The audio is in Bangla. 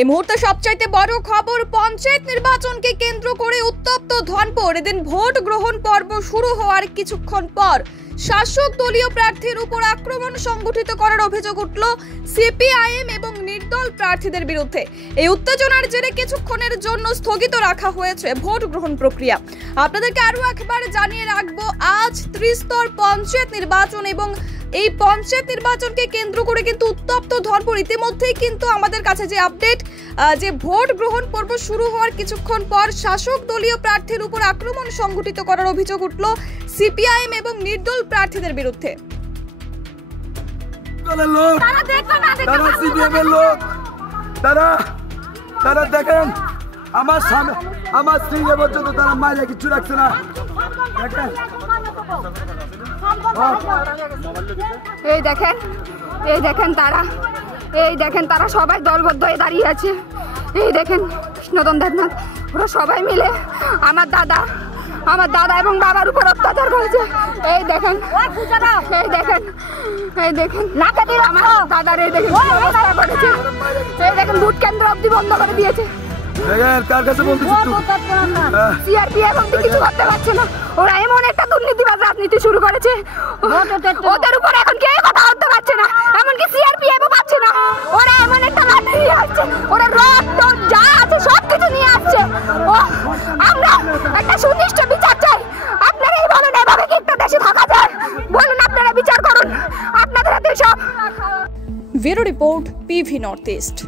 এই মুহূর্তে সবচাইতে বড় খবর, পঞ্চায়েত নির্বাচনকে কেন্দ্র করে উত্তপ্ত ধনপুর। এদিন ভোট গ্রহণ পর্ব শুরু হওয়ার কিছুক্ষণ পর শাসক দলীয় প্রার্থীর উপর আক্রমণ সংগঠিত করার অভিযোগ উঠল সিপিআইএম এবং নির্দল প্রার্থীদের বিরুদ্ধে। এই উত্তেজনার জেরে কিছুক্ষণের জন্য স্থগিত রাখা হয়েছে ভোট গ্রহণ প্রক্রিয়া। আপনাদেরকে আরো একবার জানিয়ে রাখবো, আজ ত্রিস্তর পঞ্চায়েত নির্বাচন এবং এই পঞ্চায়েত নির্বাচনকে কেন্দ্র করে কিন্তু উত্তপ্ত ধনপুর। ইতিমধ্যেই কিন্তু আমাদের কাছে যে আপডেট, যে ভোট গ্রহণ পর্ব শুরু হওয়ার কিছুক্ষণ পর শাসক দলীয় প্রার্থীর উপর আক্রমণ সংগঠিত করার অভিযোগ উঠল সিপিআইএম এবং নির্দল প্রার্থীদের বিরুদ্ধে। তারা দেখেন আমার স্ত্রী পর্যন্ত তারা মাইলে কিছু রাখছে না। এই দেখেন তারা সবাই দলবদ্ধ হয়ে দাঁড়িয়ে আছে। এই দেখেন কৃষ্ণদন দেবনাথ, ওরা সবাই মিলে আমার দাদা এবং বাবার উপর অত্যাচার করেছে। এই দেখেন আমার দাদার এই দেখেন অবস্থা করেছে। এই দেখেন ভোট কেন্দ্র অব্দি বন্ধ করে দিয়েছে। সিআরপিএফ কিছু করতে পারছে না। ওরা এমন একটা দুর্নীতিবাজ রাজনীতি শুরু করেছে, ওদের উপর এখন কেউ কথা বলতে পারছে না, এমনকি সিআরপিএফও পাচ্ছে না। ওরা এমন একটা লাঠি নিয়ে আসছে, ওরা রক্ত যা আছে সবকিছু নিয়ে আসছে। আমরা একটা সুনির্দিষ্ট বিচার চাই। আপনারা এই বলুন, এভাবে কি একটা দেশে থাকা যায়? বলুন, আপনারা বিচার করুন, আপনাদের হাতে সব। Bureau report, PV north east.